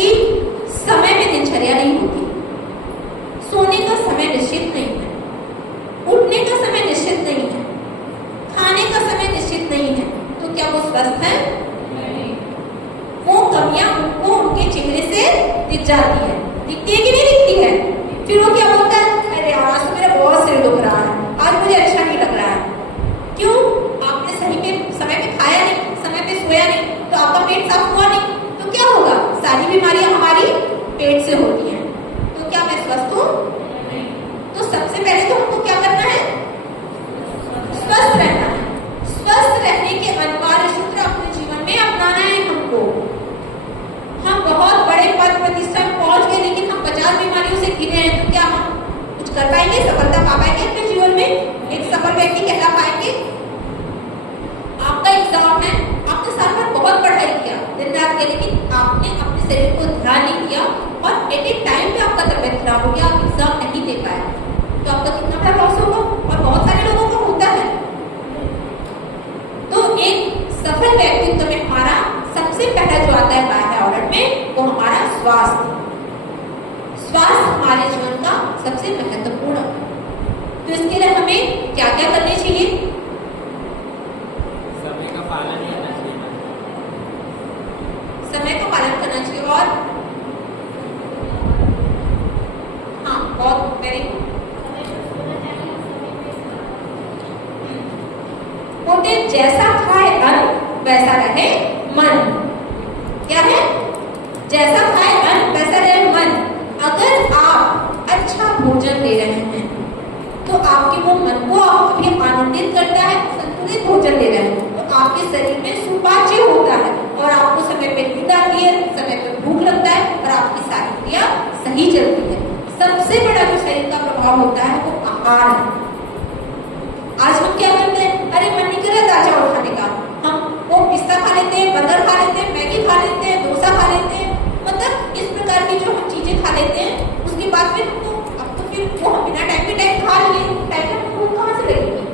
कि समय में दिनचर्या नहीं होती, सोने का समय निश्चित नहीं है, उठने का समय निश्चित नहीं है, खाने का समय निश्चित नहीं है, तो क्या वो स्वस्थ है? नहीं। वो कमियां उनको उनके चेहरे से दिख जाती है, दिखती है कि नहीं दिखती है? फिर वो क्या बोलता है, अरे आज तो मेरा बहुत सिर दुख रहा है, आज मुझे अच्छा नहीं लग रहा है। क्यों? आपने सही पे समय पे खाया नहीं, समय पे सोया नहीं, तो आपका पेट साफ हुआ नहीं, तो क्या होगा? सारी बीमारियां हमारी पेट से होती हैं। तो क्या मैं स्वस्थ हूँ? नहीं। तो सबसे पहले तो हमको क्या करना है? स्वस्थ रहना है। स्वस्थ रहने के अनिवार्य सूत्र अपने जीवन में अपनाना है हमको। हम बहुत बड़े पद प्रतिष्ठा में पहुंच गए, लेकिन हम 50 बीमारियों से घिरे हैं, तो क्या हम कुछ कर पाएंगे? सफलता पा पाएंगे अपने जीवन में? एक सफल व्यक्ति कहला पाएंगे? आपका एग्जाम है, आपने साल भर बहुत पढ़ाई किया, दिन रात किया, लेकिन आपने अपने शरीर को ध्यान नहीं दिया और एट ए टाइम पे आपका तबियत खराब हो गया, आप एग्जाम नहीं दे पाए, तो आपका कितना बड़ा लॉस होगा? और बहुत सारे लोगों को होता है। तो एक सफल व्यक्तित्व में हमारा सबसे पहला जो आता है बाह्य ऑर्डर में, वो हमारा स्वास्थ्य। स्वास्थ्य हमारे जीवन का सबसे महत्वपूर्ण। तो इसके लिए हमें क्या क्या करने चाहिए? समय का पालन करना चाहिए। समय का पालन करना चाहिए। और हाँ, बहुत वेरी बोलते जैसा खाए अन्न वैसा रहे मन। क्या है? जैसा खाए अन्न वैसा रहे मन। अगर आप अच्छा भोजन ले रहे हैं तो आपके वो मन को आप भी आनंदित करता है, संतुलित भोजन ले रहे हैं तो आपके शरीर में सुपाच्य होता है और आपको समय पे नींद आती है, समय पे भूख लगता है और आपकी सारी क्रिया सही चलती है। सबसे बड़ा जो शरीर का प्रभाव होता है वो आहार है। आज हम क्या करते हैं? अरे मन नहीं कर रहा दाल चावल खाने का, हम वो पिस्ता खा लेते हैं, बर्गर खा लेते हैं, मैगी खा लेते हैं, डोसा खा लेते हैं, मतलब इस प्रकार की जो हम चीजें खा लेते हैं। उसके बाद फिर हमको अब तो फिर वो हम बिना टाइम पे टाइम खा लिए, टाइम पे भूख कहाँ से लगेगी?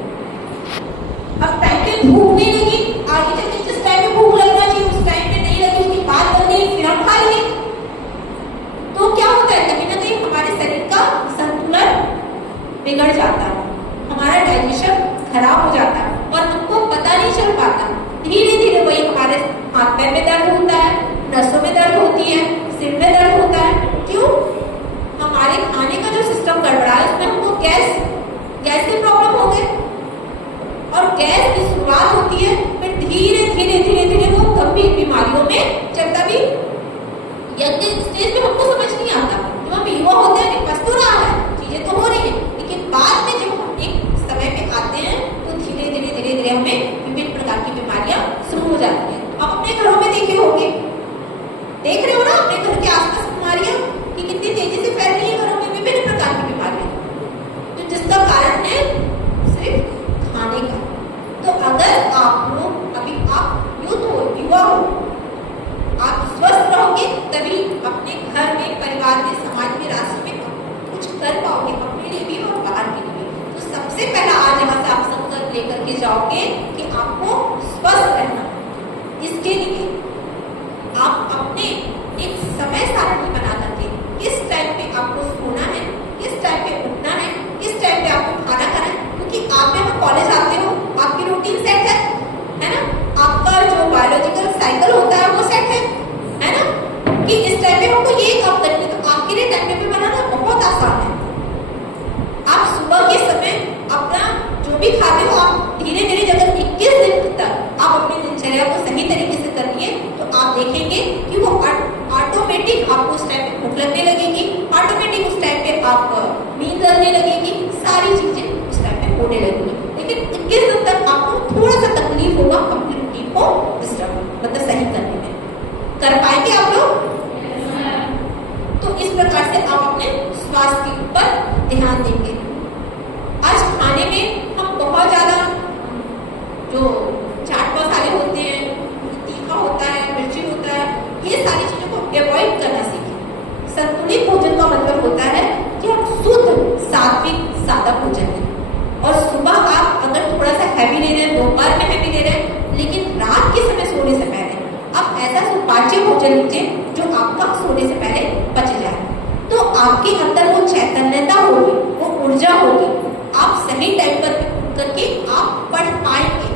अब टाइम पे भूख नहीं लगी, आगे चल के जिस टाइम पे भूख लगना चाहिए उस टाइम पे नहीं लगी, उसकी बात बन गई, फिर हम खा लिए। तो क्या होता है? कहीं ना कहीं हमारे शरीर का संतुलन बिगड़ जाता है, हमारा डाइजेशन खराब हो जाता है और हमको पता नहीं चल पाता। धीरे धीरे वही हमारे हाथ पैर में दर्द होता है, नसों में दर्द होती है, सिर में दर्द होता है। क्यों? हमारे खाने का जो सिस्टम गड़बड़ा है उसमें हमको गैस की प्रॉब्लम हो गई और गैस की शुरुआत होती है, फिर धीरे धीरे धीरे धीरे वो गंभीर बीमारियों में चलता भी। यंग स्टेज में हमको समझ नहीं आता, जब हम युवा होते हैं विपस तो रहा है, चीजें तो हो रही है, लेकिन बाद में जब हम एक समय पे आते हैं तो धीरे धीरे धीरे धीरे हमें विभिन्न प्रकार की बीमारियां शुरू हो जाती हैं। आप अपने घरों में देखे होंगे, देख रहे हो ना अपने घर के आसपास बीमारियां कि कितनी तेजी से फैल रही है घरों में विभिन्न प्रकार की बीमारियां, तो जिसका कारण है सिर्फ खाने का। तो अगर आप लोग अभी आप यूथ हो, युवा हो, आप स्वस्थ रहोगे तभी अपने घर में, परिवार में, समाज में, राष्ट्र में कुछ कर पाओगे, अपने लिए भी और बाहर के लिए। तो सबसे पहला आज यहाँ से आप संकल्प लेकर के जाओगे कि आपको स्वस्थ रहना। इसके लिए आप अपने एक समय सारणी बना करके किस टाइम पे आपको सोना है, किस टाइम पे उठना है, किस टाइम पे आपको खाना खाना है, क्योंकि आप जब कॉलेज आते हो आपकी रूटीन सेट है ना? आपका जो बायोलॉजिकल साइकिल होता है वो सेट है ना? कि इस टाइम पे हमको ये काम करनी है, तो आपके लिए टाइम टेबल बनाना बहुत आसान है। आप सुबह के समय अपना जो भी खाते हो आप धीरे धीरे जब 21 दिन तक आप अपनी दिनचर्या को सही तरीके से करिए तो आप देखेंगे कि वो ऑटोमेटिक आपको उस टाइम पे भूख लगने लगेगी, ऑटोमेटिक उस टाइम पे आपको नींद लगने लगेगी, सारी चीजें उस टाइम पे होने लगेंगी। लेकिन 21 दिन तक आपको थोड़ा सा तकलीफ होगा अपनी रूटीन को डिस्टर्ब मतलब सही करने में। कर पाएंगे आप लोग? तो इस प्रकार से आप अपने स्वास्थ्य के ऊपर ध्यान देंगे। आज खाने में हम बहुत ज्यादा जो चाट मसाले होते हैं, तीखा होता है, मिर्ची होता है, ये सारी चीजों को अवॉइड करना सीखें। संतुलित भोजन का मतलब होता है कि हम शुद्ध सात्विक सादा भोजन लें और सुबह आप अगर थोड़ा सा हैवी ले रहे हैं, दोपहर में हैवी ले रहे हैं, लेकिन रात के समय सोने से पहले आप ऐसा सुपाच्य भोजन लीजिए जो आप कब सोने से पहले पच जाए। तो आपके अंदर वो चैतन्यता होगी, वो ऊर्जा होगी, आप सही टाइम पर करके आप पढ़ पाएंगे।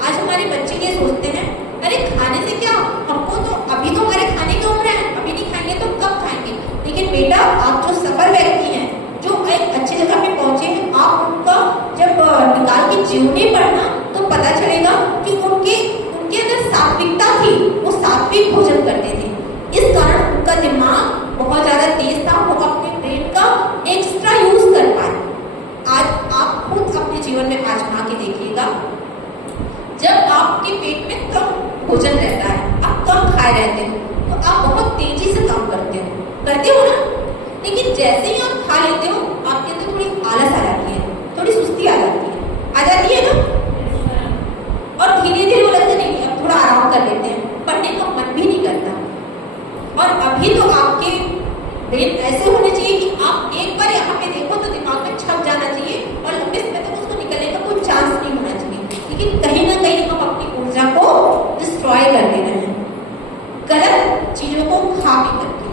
आज हमारे बच्चे ये सोचते हैं, अरे खाने से क्या, हमको तो अभी तो हमारे खाने की उम्र है, अभी नहीं खाएंगे तो कब खाएंगे। लेकिन बेटा, आप जो सफल व्यक्ति हैं, जो एक अच्छी जगह पे पहुंचे हैं, आप उनका जब निकाल के जीवनी पढ़ना तो पता चलेगा कि उनके अंदर सात्विकता थी, वो सात्विक भोजन करते थे। इस कारण उनका दिमाग बहुत ज्यादा तेज था, वो अपने ब्रेन का एक्स्ट्रा यूज कर पाए। आज आप खुद अपने जीवन में आजमा के देखिएगा, जब आपके पेट में कम भोजन रहता है, आप कम खाए रहते हो, तो आप बहुत तेजी से काम करते हो ना। लेकिन जैसे ही आप खा लेते हो, आपके अंदर थोड़ी आलस आ जाती है, थोड़ी सुस्ती आ जाती है ना। और धीरे धीरे वो लगता नहीं, अब थोड़ा आराम कर लेते हैं, पढ़ने का मन भी नहीं करता। और अभी तो आपके ब्रेन ऐसे होने चाहिए कि आप एक बार यहाँ पे देखो तो दिमाग में छप जाना चाहिए और लंबे समय तक उसको निकलने का कोई चांस नहीं होना चाहिए। लेकिन कहीं ना कहीं हम अपनी ऊर्जा को डिस्ट्रॉय कर दे रहे हैं गलत चीजों को खा पी करके।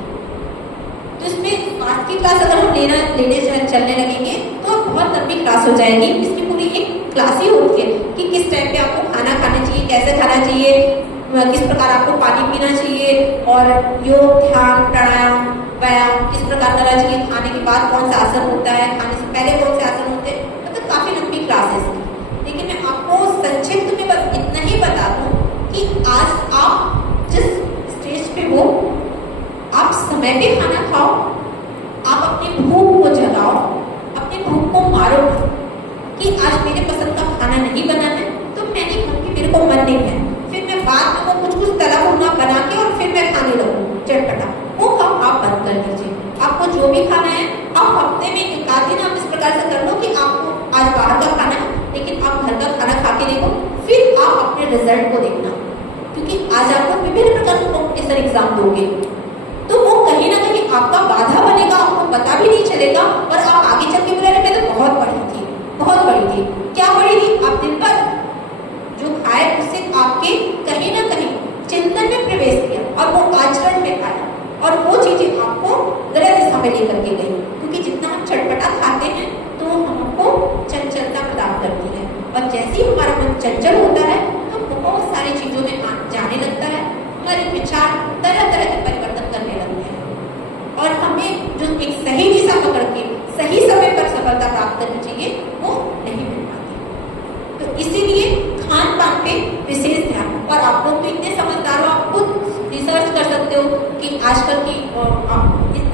तो इसमें आज की क्लास अगर हम लेने चलने लगेंगे तो बहुत लंबी क्लास हो जाएगी। इसकी पूरी एक क्लास ही होती है कि किस टाइम पे आपको खाना खाना चाहिए, कैसे खाना चाहिए, किस प्रकार आपको पानी पीना चाहिए, और योग, ध्यान, प्राणायाम, व्यायाम किस प्रकार करना चाहिए, खाने के बाद कौन सा आसन होता है, खाने से पहले कौन से आसन होते हैं। मतलब काफी लंबी क्लासेस है। लेकिन मैं आपको संक्षिप्त में बस इतना ही बता दूं कि आज आप जिस स्टेज पे हो, आप समय पे खाना खाओ, आप अपनी भूख को जगाओ, अपनी भूख को मारो कि आज मेरे पसंद का खाना नहीं बना है तो मैं नहीं खाऊंगी, मेरे को मन नहीं है, फिर मैं बाद में वो कुछ तला भुना बना के और फिर मैं खाने लगूँ चटपटा, वो काम आप बंद कर लीजिए। आपको जो भी खाना है, आप हफ्ते में एक आध दिन आप इस प्रकार से कर लो कि आपको आज बाहर का खाना है, लेकिन आप घर का खाना खा के देखो, फिर आप अपने रिजल्ट को देखना। क्योंकि आज आपको विभिन्न प्रकार के कॉम्पिटिशन एग्जाम दोगे तो वो कहीं ना कहीं आपका बाधा बनेगा, आपको पता भी नहीं चलेगा और आप आगे चल के बोले मैं तो बहुत पढ़ी थी, बहुत पढ़ी थी। क्या पढ़ी थी? आप दिन भर जो खाए उससे आपके कहीं ना कहीं चिंतन में प्रवेश किया और वो आचरण में आया और वो चीजें आपको गलत दिशा में लेकर के गई। क्योंकि जितना हम चटपटा खाते हैं तो हमको चंचलता प्रदान करती है, और जैसे ही हमारा मन चंचल होता है तो बहुत सारी चीजों में जाने लगता है, हमारे विचार तरह तरह के परिवर्तन करने लगते हैं और हमें जो एक सही दिशा पकड़ के सही समय पर सफलता प्राप्त करनी चाहिए वो नहीं मिल पाती। तो इसीलिए खान पान पे विशेष ध्यान। और आप लोग तो इतने समझदार हो, आप खुद रिसर्च कर सकते हो कि आजकल की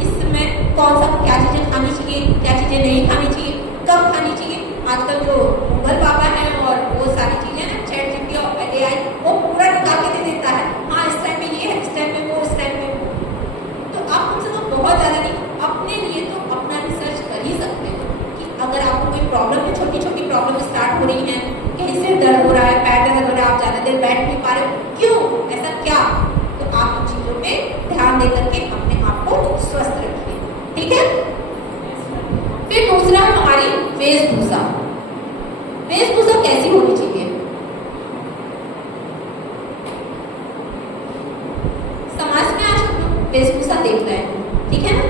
इस समय कौन सा क्या चीजें खानी चाहिए, क्या चीजें नहीं खानी चाहिए, कब खानी चाहिए। आजकल जो गूगल बाबा है और वो सारी चीजें ना, ChatGPT और AI वो पूरा निकाल के दे देता है, हाँ इस टाइम में ये है, इस टाइम में वो, इस टाइम में वो। तो आप कम से कम बहुत ज्यादा नहीं, अपने लिए तो अपना रिसर्च कर ही सकते हो कि अगर आपको कोई प्रॉब्लम है, छोटी छोटी प्रॉब्लम स्टार्ट हो रही है, कहीं से दर्द हो रहा है, पैर दर्द हो रहा है, आप ज्यादा देर बैठ नहीं पा रहे, क्यों, ऐसा क्या, तो आप उन चीजों पे ध्यान दे करके अपने आप को स्वस्थ रखिए। ठीक है। फिर दूसरा हमारी वेशभूषा। वेशभूषा कैसी होनी चाहिए? समाज में आज हम वेशभूषा देख रहे हैं, ठीक है ना,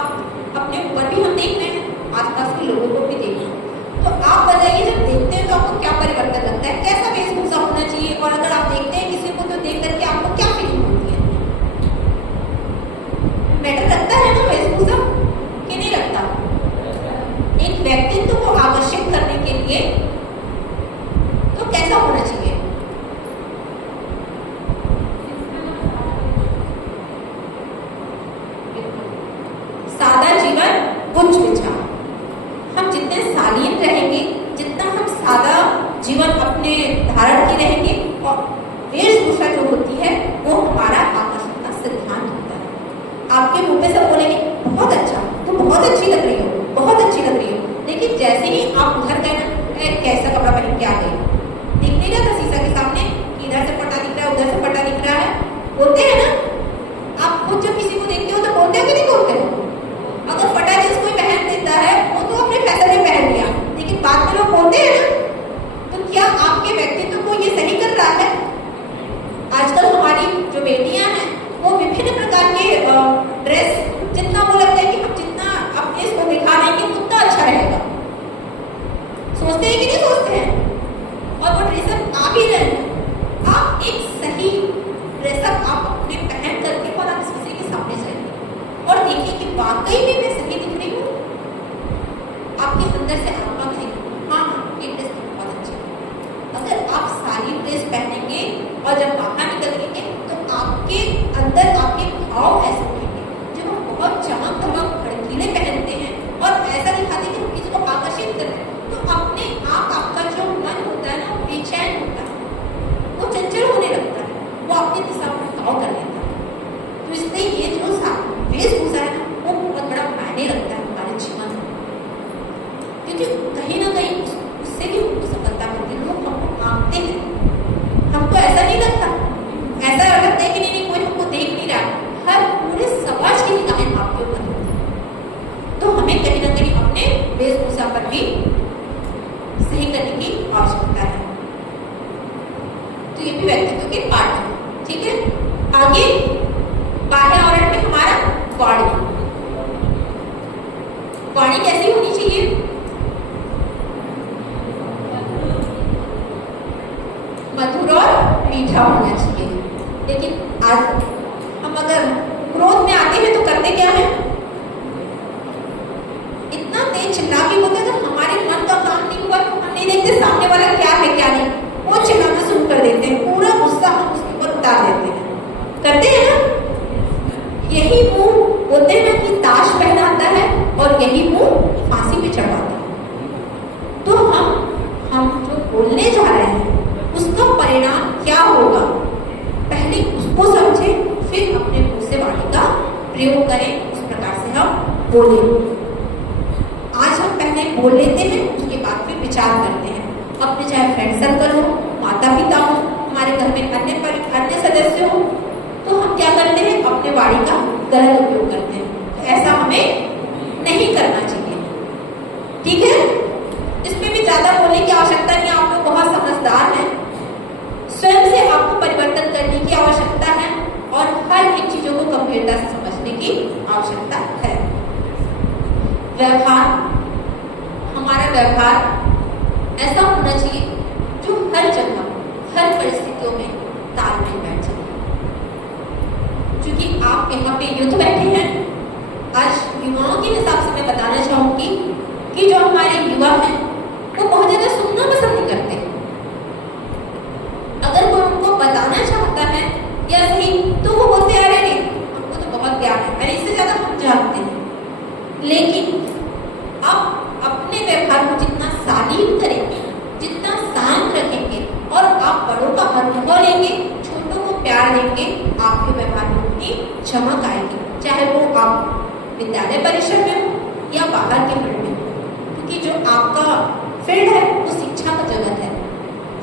अब अपने ऊपर भी हम देख रहे हैं, आसपास के लोगों को भी देख रहे हैं। तो आप बताइए, जब देखते हैं तो आपको क्या परिवर्तन लगता है, कैसा वेशभूषा होना चाहिए? और अगर आप देखते हैं किसी को तो देख करके आपको क्या फीलिंग होती है? मैटर लगता है ना वेशभूषा कि नहीं लगता? एक व्यक्तित्व को आकर्षित करने के लिए तो कैसा होना चाहिए? सादा जीवन उच्च विचार। हम जितने शालीन रहेंगे, जितना हम सादा जीवन अपने धारण के रहेंगे, और वेशभूषा जो होती है वो हमारा आकर्षण का सिद्धांत होता है। आपके मुंह पे सब बोलेंगे बहुत अच्छा, तुम बहुत अच्छी लग रही हो, बहुत अच्छी लग रही हो, लेकिन जैसे ही आप उधर गए ना, कैसा कपड़ा पहन के आ गई, दिख नहीं रहा था शीशा के सामने, इधर से पट्टा दिख रहा है, उधर से पट्टा दिख रहा है, बोलते हैं ना। आप खुद जब किसी को देखते हो तो बोलते हो कि नहीं बोलते हो? अगर फटा जींस कोई पहन देता है वो तो अपने फैशन में पहन लिया, लेकिन बाद में लोग बोलते हैं ना। तो क्या आपके व्यक्तित्व को ये सही कर रहा है? आजकल हमारी जो बेटियां हैं वो विभिन्न प्रकार सही ड्रेसअप आप अपने पहन करके और आप किसी के सामने जाइए और देखिए कि वाकई में मैं सही दिख रही हूँ। आपके अंदर से आत्मा कहेगी हाँ ये ड्रेस बहुत अच्छी है। अगर आप सारी ड्रेस पहनेंगे और जब बाहर निकलेंगे तो आपके अंदर आपके भाव ऐसे होंगे। जब हम बहुत चमक धमक भड़कीले पहनते हैं और ऐसा दिखाते हैं कि हम किसी को आकर्षित कर रहे हैं तो अपने आप आपका जो मन होता है ना वो बेचैन होता है, वो चंचल होने लगता है, वो अपनी दिशा में भाव कर लेता है। तो इसलिए ये जो वेशभूषा है ना वो बहुत बड़ा मायने रखता है हमारे जीवन में, क्योंकि कहीं ना कहीं उससे भी हमको सफलता मिलती है। लोग हमको आंकते हैं, हमको ऐसा नहीं लगता, ऐसा लगता है कि नहीं कोई हमको देख नहीं रहा, हर पूरे समाज की निगाहें आपके ऊपर होती है। तो हमें कहीं ना कहीं अपने वेशभूषा पर भी सही करने की आवश्यकता है। तो ये भी व्यक्तित्व के पार्ट है। ठीक है, आगे बाह्य आवरण में हमारा वाणी। वाणी कैसी होनी चाहिए? मधुर और मीठा होना चाहिए। लेकिन आज हम अगर क्रोध में आते हैं तो करते क्या है? इतना तेज चिल्ला भी होता है तो हमारे मन का काम नहीं हुआ तो हम नहीं देखते सामने वाला क्या है क्या नहीं, वो चिल्लाना शुरू कर देते हैं, पूरा गुस्सा हम उसके ऊपर उतार देते हैं। करते हैं ना? यही मुंह बोलते हैं ना कि ताश पहनाता है और यही मुंह फांसी पे चढ़ाता है। तो हम जो बोलने जा रहे हैं उसका परिणाम क्या होगा पहले उसको समझें, फिर अपने मुंह से वाणी का प्रयोग करें, उस प्रकार से हम बोलें। आज हम पहले बोल लेते हैं, उसके बाद फिर विचार करते हैं। अपने चाहे फ्रेंड सर्कल हो, माता पिता हो, हमारे घर में अन्य सदस्य हो, तो हम क्या करते हैं? अपने वाणी का गलत उपयोग करते हैं। तो ऐसा हमें नहीं करना चाहिए। ठीक है, इसमें भी ज्यादा बोलने की आवश्यकता नहीं, आप लोग बहुत समझदार हैं। स्वयं से आपको परिवर्तन करने की आवश्यकता है और हर एक चीजों को गंभीरता से समझने की आवश्यकता है। व्यवहार, हमारा व्यवहार ऐसा होना चाहिए जो हर जगह हर परिस्थितियों में तालमेल बैठ जाए। क्योंकि आप यहाँ पे युद्ध बैठे हैं, आज युवाओं के हिसाब से मैं बताना चाहूंगी कि जो हमारे युवा हैं वो बहुत ज्यादा सुनना पसंद नहीं करते। अगर कोई उनको बताना चाहता है या सही तो वो बोलते हैं अरे नहीं हमको तो बहुत ज्ञान है, अरे इससे ज्यादा हम जानते हैं। लेकिन आप अपने व्यवहार को जितना शालीन करेंगे, जितना शांत रखेंगे और आप बड़ों का अनुभव लेंगे, छोटों को प्यार देंगे, आपके व्यवहार में उतनी चमक आएगी, चाहे वो आप विद्यालय परिसर में हो या बाहर के फील्ड में हो। क्योंकि जो आपका फील्ड है वो शिक्षा का जगत है।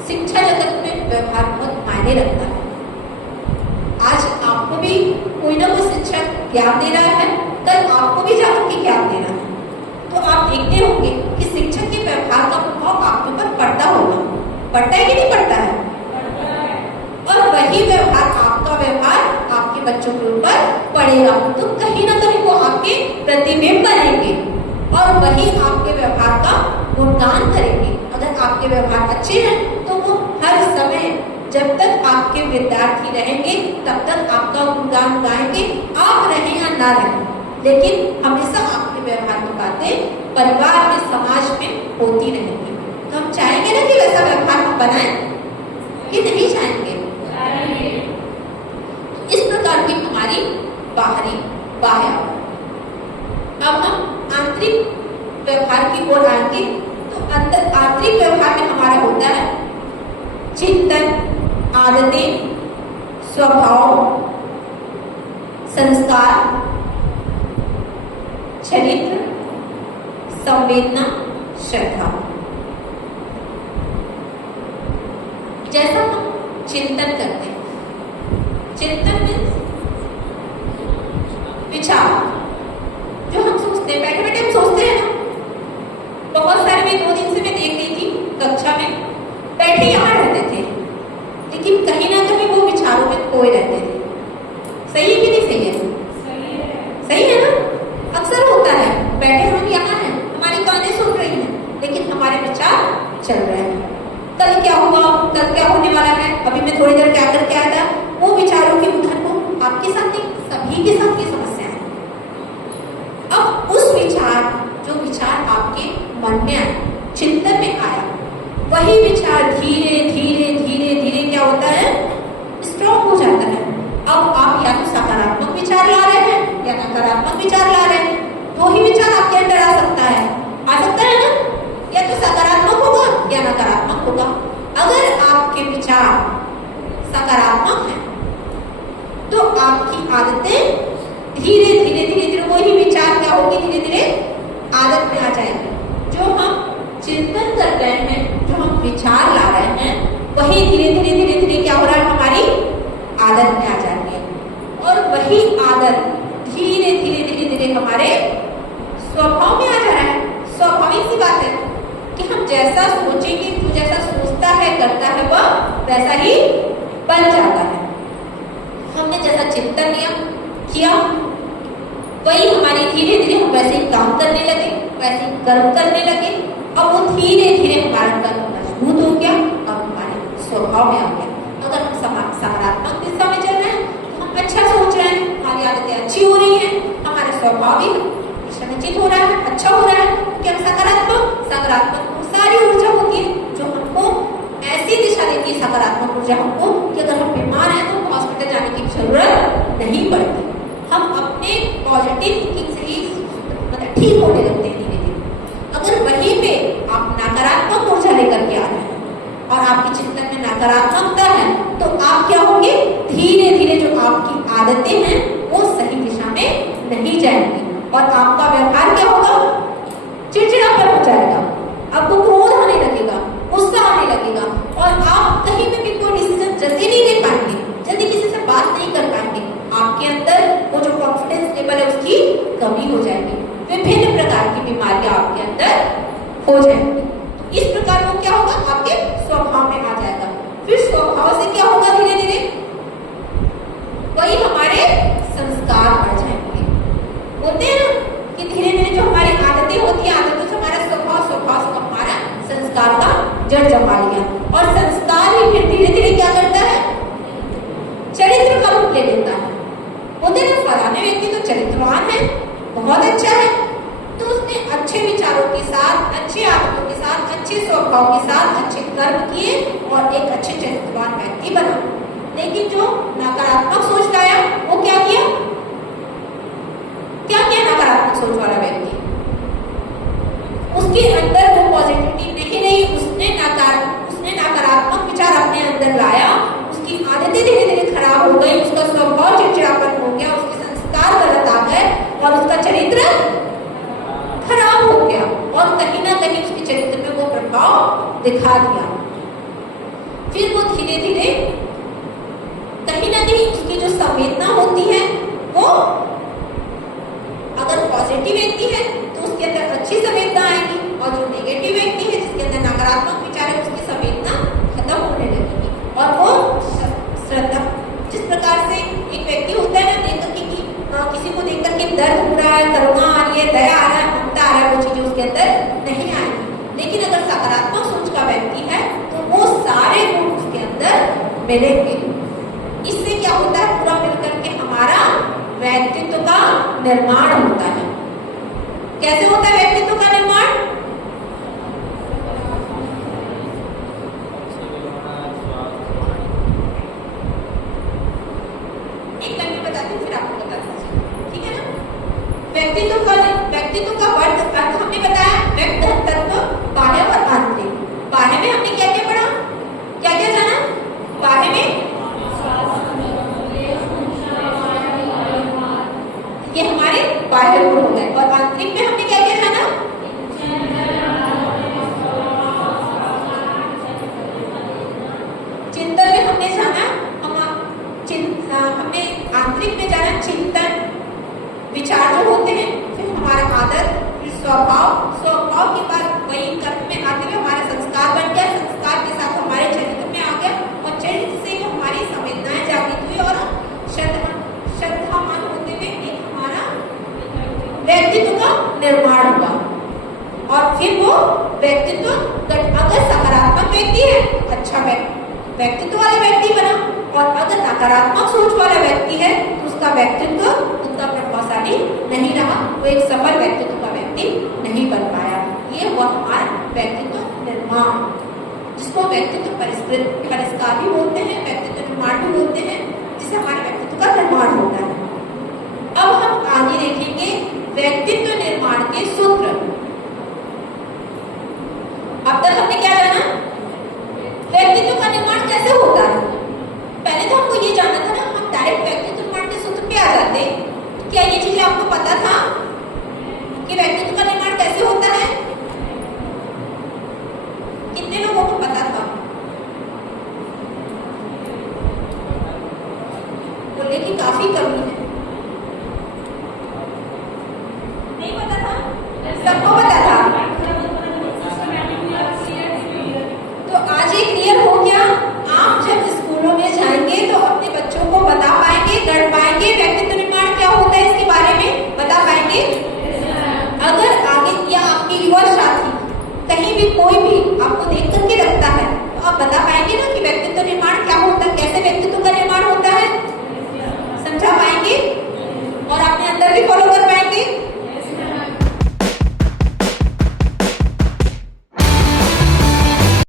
शिक्षा जगत में व्यवहार बहुत मायने रखता है। आज आपको भी कोई ना कोई शिक्षक ज्ञान दे रहा है, कल आपको भी जाकर के ज्ञान दे रहा है। तो आप देखते होंगे कि शिक्षक के व्यवहार का प्रभाव आपके ऊपर पड़ता होगा, पड़ता है कि नहीं पड़ता है? और वही व्यवहार, आपका व्यवहार आपके बच्चों के ऊपर पड़ेगा तो कहीं ना कहीं वो आपके प्रतिबिंब बनेंगे और वही आपके व्यवहार का गुणगान करेंगे। अगर आपके व्यवहार अच्छे हैं तो वो हर समय जब तक आपके विद्यार्थी रहेंगे तब तक आपका गुणगान गाएंगे, आप रहें या ना रहें, लेकिन हमेशा आपके व्यवहार की बातें परिवार में, समाज में होती रहेंगी। तो हम चाहेंगे ना कि वैसा व्यवहार हम बनाएं कि नहीं चाहेंगे? इस प्रकार की हमारी बाह्य। अब हम आंतरिक व्यवहार की ओर आएंगे। तो आंतरिक व्यवहार में हमारा होता है चिंतन, आदतें, स्वभाव, संस्कार, चरित्र, संवेदना, श्रद्धा। जैसा हम चिंतन करते हैं, चिंतन में विचार जो हम सोचते हैं, बैठे बैठे हम सोचते हैं ना। बहुत सारे मैं 2 दिन से मैं देख रही थी कक्षा में, बैठे यहाँ रहते थे लेकिन कहीं ना कहीं वो विचारों में खोए रहते थे। सही है कि नहीं सही है? सही है ना? अक्सर होता है, बैठे हम यहाँ हैं, हमारी कानें सुन रही हैं लेकिन हमारे विचार चल रहे हैं। कल क्या हुआ, कल क्या होने वाला है, अभी मैं थोड़ी देर क्या करके आया था, आपकी आदतें धीरे धीरे धीरे धीरे वही विचार क्या होगी, धीरे धीरे आदत में आ जाएगी। जो हम चिंतन कर रहे हैं, जो हम विचार ला रहे हैं, वही धीरे धीरे धीरे धीरे क्या हो रहा है, हमारी आदत में आ जाएंगे। और वही आदत धीरे धीरे धीरे धीरे हमारे स्वभाव में आ जा रहा है। स्वाभाविक सी बात है कि हम जैसा सोचेंगे, जो जैसा सोचता है करता है वह वैसा ही बन जाता है। हमने जैसा चिंतन किया वही हमारी धीरे धीरे हम वैसे ही काम करने लगे, वैसे ही कर्म करने लगे। अब वो धीरे धीरे हमारा कर्म मजबूत हो गया, अब हमारे स्वभाव में आ गया। अगर हम सकारात्मक दिशा में चल रहे हैं तो हम अच्छा सोच रहे हैं, हमारी आदतें अच्छी हो रही हैं, हमारा स्वभाव भी संचित हो रहा है, अच्छा हो रहा है, क्योंकि हम सकारात्मक सारी ऊर्जा होती है जो हमको ऐसी दिशा देती है, सकारात्मक ऊर्जा हमको कि अगर हम बीमार हैं तो हॉस्पिटल जाने की जरूरत नहीं पड़ती। हम अपने पॉजिटिव थिंकिंग से ही मतलब ठीक होने लगते हैं धीरे धीरे। अगर वहीं पे आप नकारात्मक ऊर्जा लेकर के आ रहे हैं और आपके चिंतन में नकारात्मकता है तो आप क्या होंगे, धीरे धीरे जो आपकी आदतें हैं वो सही दिशा में नहीं जाएंगी और आपका व्यवहार क्या होगा, चिड़चिड़ापन हो जाएगा, आपको क्रोध आने लगेगा, गुस्सा आने लगेगा और आप कहीं पे भी कोई डिसीजन जल्दी नहीं ले पाएंगे, जल्दी किसी से बात नहीं कर पाएंगे। आपके अंदर वो जो कॉन्फिडेंस लेवल है उसकी कमी हो जाएगी, विभिन्न प्रकार की बीमारियां आपके अंदर हो जाएंगी। इस प्रकार वो क्या होगा, आपके स्वभाव में आ जाएगा। फिर स्वभाव से क्या होगा, धीरे धीरे वही हमारे संस्कार बढ़ जाएंगे। होते हैं कि धीरे धीरे जो हमारी आदतें होती है, आदतों से हमारा स्वभाव, स्वभाव से हमारा संस्कार का जड़ जमा लिया और संस्कार ही फिर धीरे धीरे क्या करता है, चरित्र का रूप ले लेता है। होते ना, फलाने व्यक्ति तो चरित्रवान है, बहुत अच्छा है, तो उसने अच्छे विचारों के साथ, अच्छे आदतों के साथ, अच्छे स्वभाव के साथ अच्छे कर्म किए और एक अच्छे चरित्रवान व्यक्ति बना। लेकिन जो नकारात्मक सोच लाया वो क्या किया, नकारात्मक सोच वाला व्यक्ति, उसके अंदर वो पॉजिटिविटी नहीं रही, उसने नकारात्मक विचार अपने अंदर लाया, उसकी आदतें धीरे धीरे खराब हो गई, उसका स्वभाव चिड़चिड़ापन हो गया, उसके संस्कार गलत आ गए और उसका चरित्र खराब हो गया और कहीं ना कहीं उसके चरित्र में वो प्रभाव दिखा दिया। फिर वो धीरे धीरे कहीं ना कहीं उसकी जो संवेदना होती है वो अगर पॉजिटिव व्यक्ति है तो उसके अंदर अच्छी संवेदना आएगी और जो नेगेटिव व्यक्ति है, जिसके अंदर नकारात्मक विचार है, उसकी संवेदना खत्म होने लगेगी और वो श्रद्धा, जिस प्रकार से एक व्यक्ति होता है ना, देख करके कि किसी को देख करके दर्द हो रहा है, करुणा आ रही है, दया आ रहा है, ममता आ रहा है, वो चीजें उसके अंदर नहीं आएगी। लेकिन अगर सकारात्मक सोच का व्यक्ति है तो वो सारे गुण उसके अंदर मिलेंगे। इससे क्या होता है, पूरा मिलकर के हमारा व्यक्तित्व का निर्माण होता है। कैसे होता है व्यक्तित्व का निर्माण? एक करके बताती हूँ फिर आपको बताती हूँ, ठीक है ना। व्यक्तित्व का अर्थ हमने बताया, व्यक्त तत्व बाह्य और आंतरिक। बाह्य में हमने क्या क्या पढ़ा, क्या क्या जाना? बाह्य में ये हमारे बाह्य गुण होता है और आंतरिक में हमने क्या क्या जाना? चिंतन में हमने जाना, हमने आंतरिक में जाना चिंतन, विचार जो होते हैं, फिर हमारा आदत, फिर स्वभाव के बाद वही कर्म में आते हुए हमारा संस्कार बन गया, संस्कार के साथ हमारे चरित्र में आ गया और चरित्र से हमारी संवेदनाएं जागृत हुई और श्रद्धावान होते हुए एक हमारा व्यक्तित्व का निर्माण हुआ। और फिर वो व्यक्तित्व अगर सकारात्मक व्यक्ति है, अच्छा व्यक्तित्व वाला व्यक्ति बना और अगर नकारात्मक सोच वाला व्यक्ति है तो उसका व्यक्तित्व उतना प्रभावशाली नहीं रहा, वो एक सफल व्यक्तित्व का व्यक्ति नहीं बन पाया। ये हुआ हमारा व्यक्तित्व निर्माण, जिसको व्यक्तित्व परिष्कार भी बोलते हैं, व्यक्तित्व निर्माण भी बोलते हैं, जिससे हमारे व्यक्तित्व का निर्माण होता है। अब हम आगे देखेंगे व्यक्तित्व निर्माण के सूत्र। अब तक हमने क्या जाना, व्यक्तित्व का निर्माण कैसे होता है। पहले तो हमको ये जानना था ना, हम डायरेक्ट व्यक्तित्व निर्माण पता था कि व्यक्तित्व का निर्माण कैसे होता है? कितने लोगों को पता था? बोले कि काफी कमी है।